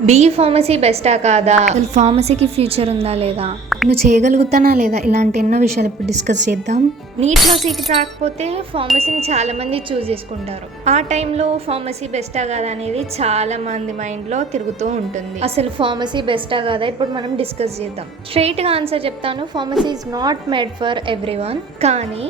Pharmacy బెస్టా కాదా, అసలు ఫార్మసీకి future ఉందా లేదా, నువ్వు చేయగలుగుతానా లేదా, ఇలాంటి ఎన్నో విషయాలు ఇప్పుడు డిస్కస్ చేద్దాం. నీట్లో సీట్ రాకపోతే ఫార్మసీని చాలామంది చూస్ చేసుకుంటారు. ఆ టైంలో ఫార్మసీ బెస్టా కాదా అనేది చాలా మంది మైండ్లో తిరుగుతూ ఉంటుంది. అసలు ఫార్మసీ బెస్టా కాదా ఇప్పుడు మనం డిస్కస్ చేద్దాం. స్ట్రైట్గా ఆన్సర్ చెప్తాను, pharmacy is not made for everyone. కానీ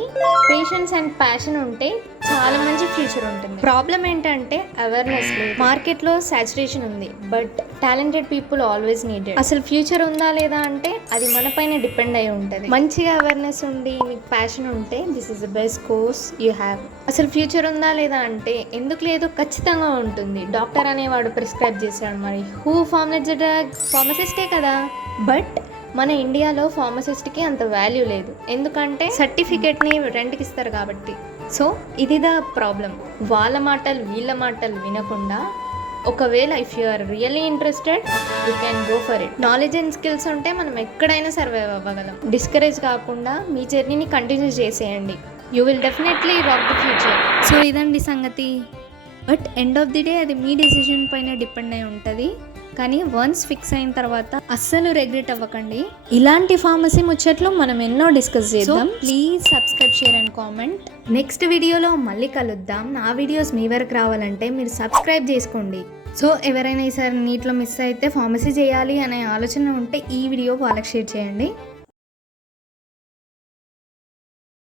పేషెన్స్ అండ్ ప్యాషన్ ఉంటే చాలా మంచి ఫ్యూచర్ ఉంటుంది. ప్రాబ్లం ఏంటంటే అవేర్నెస్ లేదు. మార్కెట్లో సాచురేషన్ ఉంది, but talented people always needed. అసలు ఫ్యూచర్ ఉందా లేదా అంటే అది మన పైన డిపెండ్ అయి ఉంటుంది. మంచిగా అవేర్నెస్ ఉండి మీకు ప్యాషన్ ఉంటే this is the best course you have. అసలు ఫ్యూచర్ ఉందా లేదా అంటే ఎందుకు లేదు, ఖచ్చితంగా ఉంటుంది. డాక్టర్ అనేవాడు ప్రిస్క్రైబ్ చేశాడు, మరి హూ ఫార్ములేట్స్ ద డ్రగ్? ఫార్మసిస్టే కదా. బట్ మన ఇండియాలో ఫార్మసిస్ట్కి అంత వాల్యూ లేదు, ఎందుకంటే సర్టిఫికేట్ని రెంట్కి ఇస్తారు కాబట్టి. సో ఇది ద ప్రాబ్లం. వాళ్ళ మాటలు వీళ్ళ మాటలు వినకుండా ఒకవేళ if you are really interested you can go for it. Knowledge and skills ఉంటే మనం ఎక్కడైనా సర్వైవ్ అవ్వగలం. డిస్కరేజ్ కాకుండా మీ జర్నీని కంటిన్యూ చేసేయండి. You will definitely rock the future. So ఇదండి సంగతి. But end of the day అది మీ డెసిషన్ పైన డిపెండ్ అయి ఉంటుంది. కానీ వన్స్ ఫిక్స్ అయిన తర్వాత అస్సలు రెగ్రెట్ అవ్వకండి. ఇలాంటి ఫార్మసీ ముచ్చట్లు మనం ఎన్నో డిస్కస్ చేద్దాం. Please subscribe, share and comment. Next వీడియోలో మళ్ళీ కలుద్దాం. నా వీడియోస్ మీ వరకు రావాలంటే మీరు సబ్స్క్రైబ్ చేసుకోండి. సో ఎవరైనా ఈసారి నీట్లో మిస్ అయితే ఫార్మసీ చేయాలి అనే ఆలోచన ఉంటే ఈ వీడియో వాళ్ళకి షేర్ చేయండి.